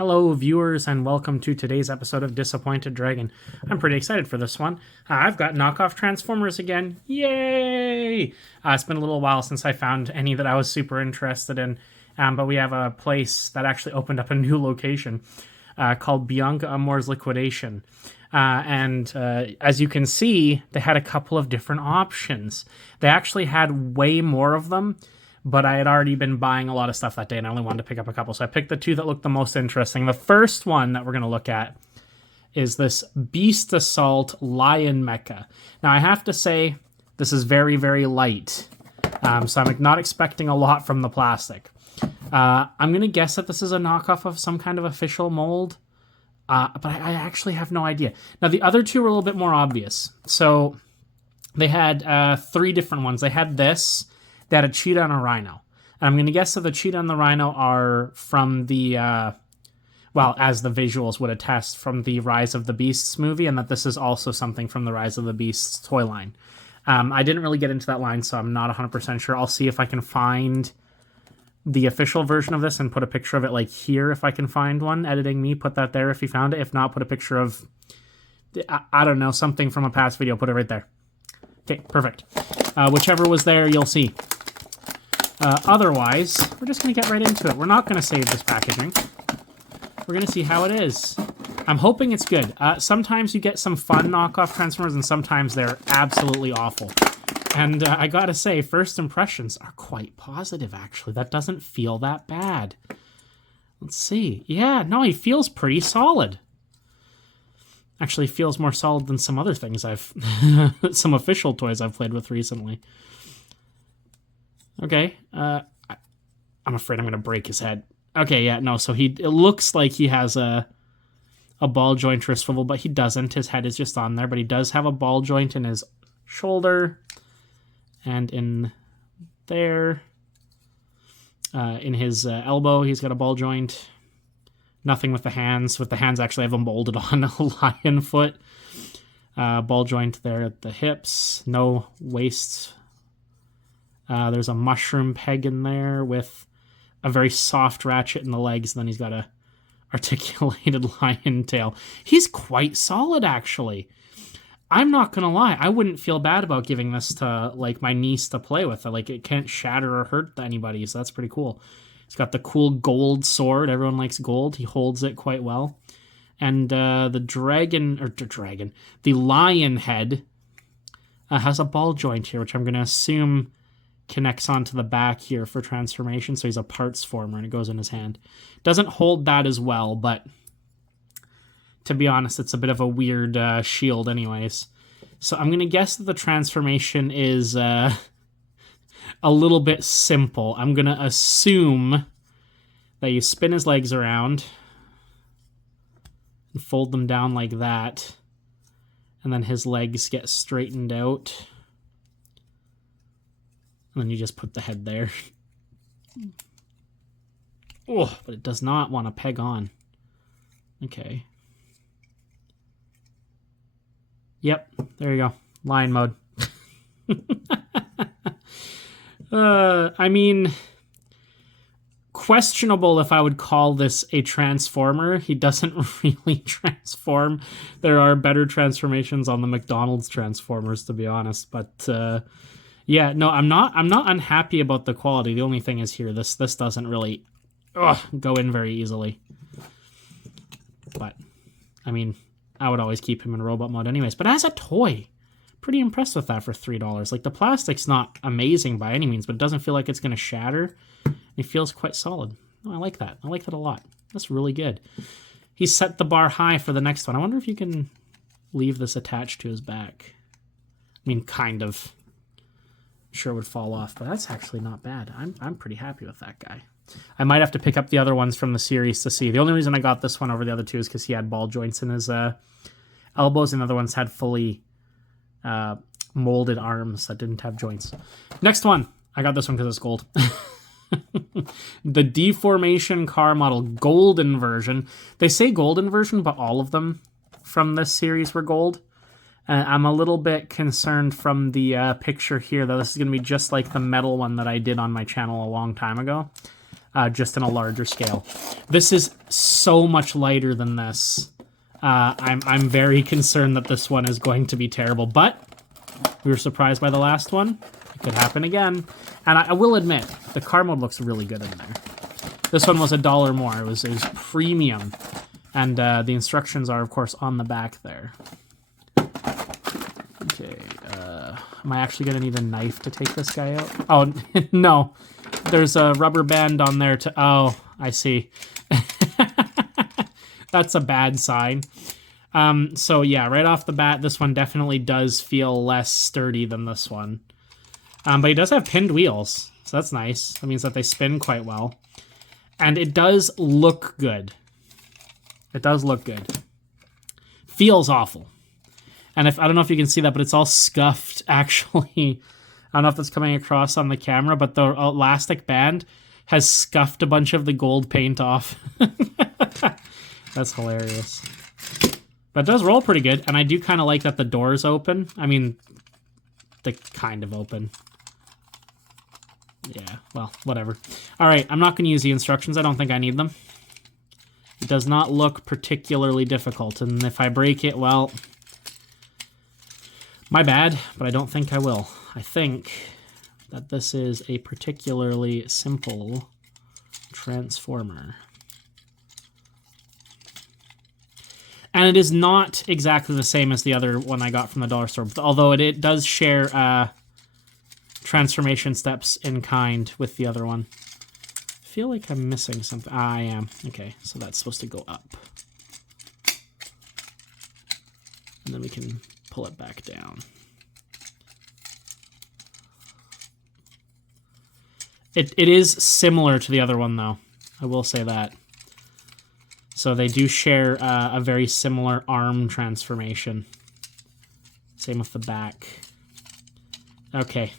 Hello, viewers, and welcome to today's episode of Disappointed Dragon. I'm pretty excited for this one. I've got knockoff Transformers again. Yay! It's been a little while since I found any that I was super interested in, but we have a place that actually opened up a new location called Bianca Amour's Liquidation. As you can see, they had a couple of different options. They actually had way more of them, but I had already been buying a lot of stuff that day and I only wanted to pick up a couple. So I picked the two that looked the most interesting. The first one that we're going to look at is this Beast Assault Lion Mecha. Now I have to say, this is very, very light. So I'm not expecting a lot from the plastic. I'm going to guess that this is a knockoff of some kind of official mold. But I actually have no idea. Now the other two were a little bit more obvious. So they had three different ones. They had this. They had a cheetah and a rhino. And I'm going to guess that the cheetah and the rhino are from the, well, as the visuals would attest, from the Rise of the Beasts movie, and that this is also something from the Rise of the Beasts toy line. I didn't really get into that line, so I'm not 100% sure. I'll see if I can find the official version of this and put a picture of it like here if I can find one. Editing me, put that there if you found it. If not, put a picture of, I don't know, something from a past video. Put it right there. Okay, perfect. Whichever was there, you'll see. Otherwise, we're just going to get right into it. We're not going to save this packaging. We're going to see how it is. I'm hoping it's good. Sometimes you get some fun knockoff Transformers, and sometimes they're absolutely awful. And I got to say, first impressions are quite positive, actually. That doesn't feel that bad. Let's see. Yeah, no, he feels pretty solid. Actually feels more solid than some other things some official toys I've played with recently. Okay, I'm afraid I'm going to break his head. Okay, yeah, no, so it looks like he has a ball joint or a swivel, but he doesn't. His head is just on there, but he does have a ball joint in his shoulder and in there. In his elbow, he's got a ball joint. Nothing with the hands. With the hands, actually, I have them molded on a lion foot. Ball joint there at the hips. No waist. There's a mushroom peg in there with a very soft ratchet in the legs. And then he's got a articulated lion tail. He's quite solid, actually. I'm not going to lie. I wouldn't feel bad about giving this to, like, my niece to play with. Like, it can't shatter or hurt anybody, so that's pretty cool. He's got the cool gold sword. Everyone likes gold. He holds it quite well. And the lion head has a ball joint here, which I'm going to assume connects onto the back here for transformation. So he's a parts former, and it goes in his hand. Doesn't hold that as well, but to be honest, it's a bit of a weird shield anyways. So I'm going to guess that the transformation is a little bit simple. I'm going to assume that you spin his legs around and fold them down like that, and then his legs get straightened out. And then you just put the head there. Oh, but it does not want to peg on. Okay. Yep, there you go. Lion mode. I mean, questionable if I would call this a transformer. He doesn't really transform. There are better transformations on the McDonald's Transformers, to be honest. But yeah, no, I'm not unhappy about the quality. The only thing is here, this doesn't really go in very easily. But I mean, I would always keep him in robot mode anyways. But as a toy, pretty impressed with that for $3. Like, the plastic's not amazing by any means, but it doesn't feel like it's going to shatter. It feels quite solid. Oh, I like that. I like that a lot. That's really good. He set the bar high for the next one. I wonder if you can leave this attached to his back. I mean, kind of. I'm sure it would fall off, but that's actually not bad. I'm pretty happy with that guy. I might have to pick up the other ones from the series to see. The only reason I got this one over the other two is because he had ball joints in his elbows, and the other ones had fully molded arms that didn't have joints. Next one. I got this one because it's gold. The Deformation car model golden version. They say golden version, but all of them from this series were gold. I'm a little bit concerned from the picture here that this is going to be just like the metal one that I did on my channel a long time ago. just in a larger scale. This is so much lighter than this. I'm very concerned that this one is going to be terrible, but we were surprised by the last one. It could happen again. And I will admit, the car mode looks really good in there. This one was $1 more. It was premium. And the instructions are, of course, on the back there. Okay, am I actually going to need a knife to take this guy out? Oh, no. There's a rubber band on there to... Oh, I see. That's a bad sign. So yeah, right off the bat, this one definitely does feel less sturdy than this one. But he does have pinned wheels, so that's nice. That means that they spin quite well. And it does look good. It does look good. Feels awful. And I don't know if you can see that, but it's all scuffed, actually. I don't know if that's coming across on the camera, but the elastic band has scuffed a bunch of the gold paint off. That's hilarious. But it does roll pretty good, and I do kind of like that the door's open. I mean, they're kind of open. Yeah, well, whatever. All right, I'm not going to use the instructions. I don't think I need them. It does not look particularly difficult, and if I break it, well, my bad, but I don't think I will. I think that this is a particularly simple transformer. And it is not exactly the same as the other one I got from the dollar store, although it does share transformation steps in kind with the other one. I feel like I'm missing something. Ah, I am. Okay, so that's supposed to go up. And then we can pull it back down. It is similar to the other one, though. I will say that. So they do share a very similar arm transformation. Same with the back. Okay.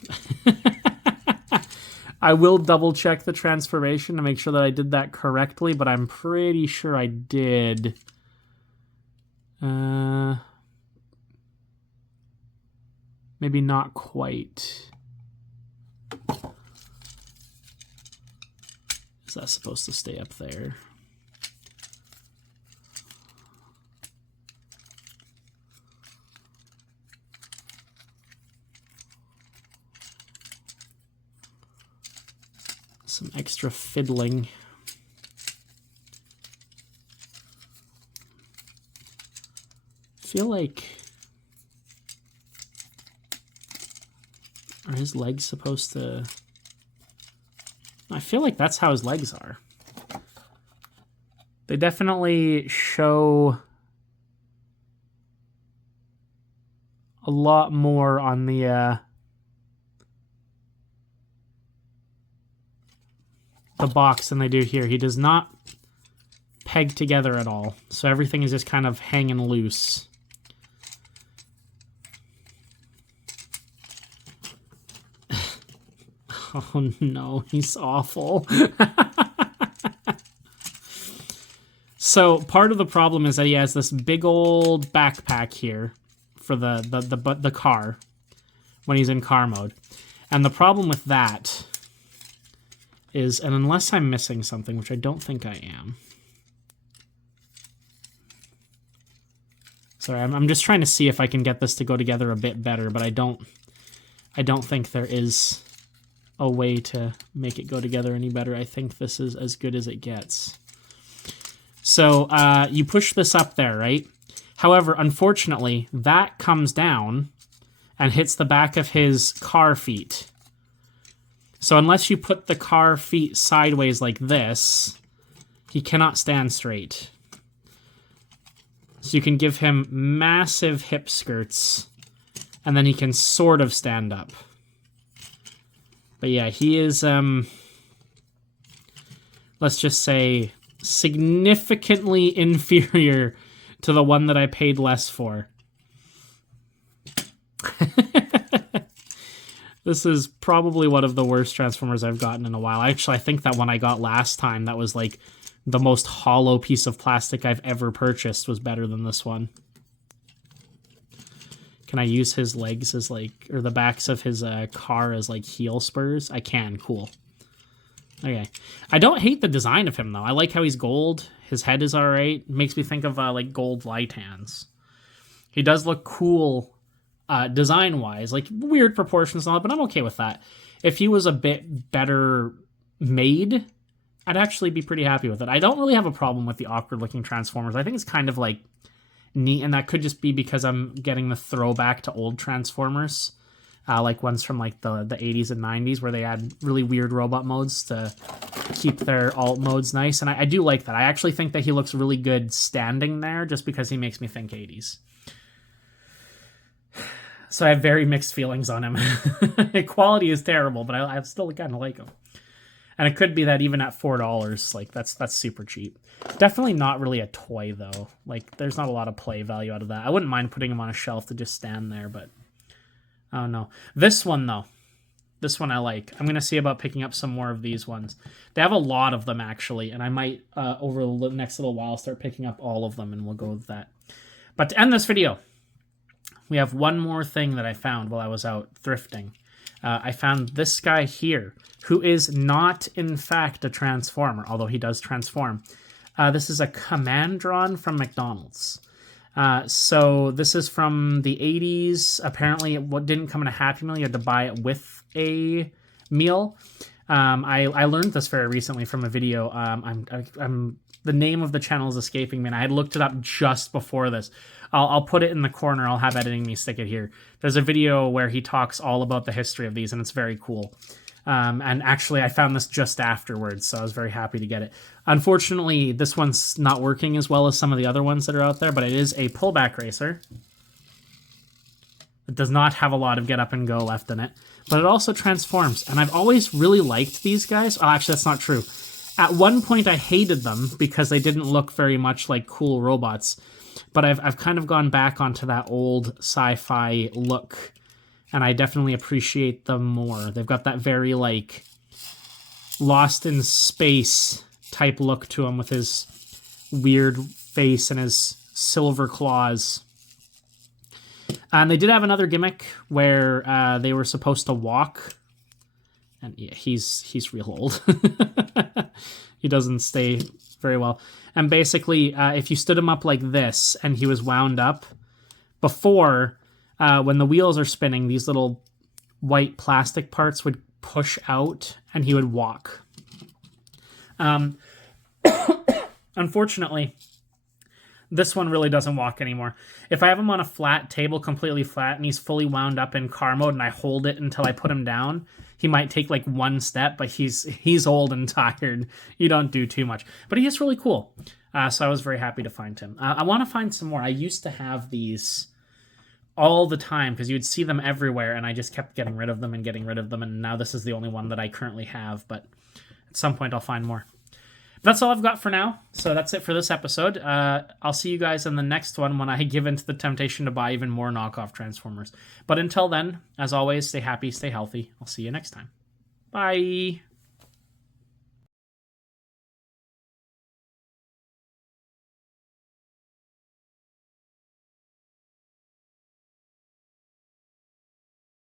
I will double check the transformation to make sure that I did that correctly, but I'm pretty sure I did. Maybe not quite. Is that supposed to stay up there? Some extra fiddling. I feel like... Are his legs supposed to... I feel like that's how his legs are. They definitely show a lot more on the box than they do here. He does not peg together at all, so everything is just kind of hanging loose. Oh no, he's awful. So part of the problem is that he has this big old backpack here for the car when he's in car mode. And the problem with that is, and unless I'm missing something, which I don't think I am. Sorry, I'm just trying to see if I can get this to go together a bit better, but I don't think there is a way to make it go together any better. I think this is as good as it gets. So you push this up there, right? However, unfortunately, that comes down and hits the back of his car feet. So unless you put the car feet sideways like this, he cannot stand straight. So you can give him massive hip skirts, and then he can sort of stand up. But yeah, he is, let's just say, significantly inferior to the one that I paid less for. This is probably one of the worst Transformers I've gotten in a while. Actually, I think that one I got last time, that was like the most hollow piece of plastic I've ever purchased, was better than this one. Can I use his legs as like, or the backs of his car as like heel spurs? I can, cool. Okay. I don't hate the design of him, though. I like how he's gold. His head is all right. Makes me think of, like, gold Lytans. He does look cool design-wise. Like, weird proportions and all that, but I'm okay with that. If he was a bit better made, I'd actually be pretty happy with it. I don't really have a problem with the awkward-looking Transformers. I think it's kind of, like, neat, and that could just be because I'm getting the throwback to old Transformers. Like ones from like the 80s and 90s where they had really weird robot modes to keep their alt modes nice. And I do like that. I actually think that he looks really good standing there just because he makes me think 80s. So I have very mixed feelings on him. Quality is terrible, but I still kind of like him. And it could be that even at $4, like that's super cheap. Definitely not really a toy though. Like there's not a lot of play value out of that. I wouldn't mind putting him on a shelf to just stand there, but I don't know. This one, though. This one I like. I'm going to see about picking up some more of these ones. They have a lot of them, actually, and I might, over the next little while, start picking up all of them, and we'll go with that. But to end this video, we have one more thing that I found while I was out thrifting. I found this guy here, who is not, in fact, a Transformer, although he does transform. This is a Commandron from McDonald's. So this is from the 80s. Apparently it didn't come in a Happy Meal. You had to buy it with a meal. I learned this very recently from a video. The name of the channel is escaping me, and I had looked it up just before this. I'll put it in the corner. I'll have editing me stick it here. There's a video where he talks all about the history of these, and it's very cool. And actually, I found this just afterwards, so I was very happy to get it. Unfortunately, this one's not working as well as some of the other ones that are out there, but it is a pullback racer. It does not have a lot of get up and go left in it, but it also transforms, and I've always really liked these guys. Oh, actually, that's not true. At one point, I hated them because they didn't look very much like cool robots, but I've kind of gone back onto that old sci-fi look, and I definitely appreciate them more. They've got that very, like, Lost in Space type look to him with his weird face and his silver claws. And they did have another gimmick where they were supposed to walk. And yeah, he's real old. He doesn't stay very well. And basically, if you stood him up like this and he was wound up, before... when the wheels are spinning, these little white plastic parts would push out and he would walk. Unfortunately, this one really doesn't walk anymore. If I have him on a flat table, completely flat, and he's fully wound up in car mode and I hold it until I put him down, he might take like one step, but he's old and tired. You don't do too much. But he is really cool. So I was very happy to find him. I want to find some more. I used to have these all the time because you would see them everywhere, and I just kept getting rid of them, and now this is the only one that I currently have, but at some point I'll find more. But that's all I've got for now, so that's it for this episode. I'll see you guys in the next one when I give into the temptation to buy even more knockoff Transformers. But until then, as always, stay happy, stay healthy. I'll see you next time. Bye!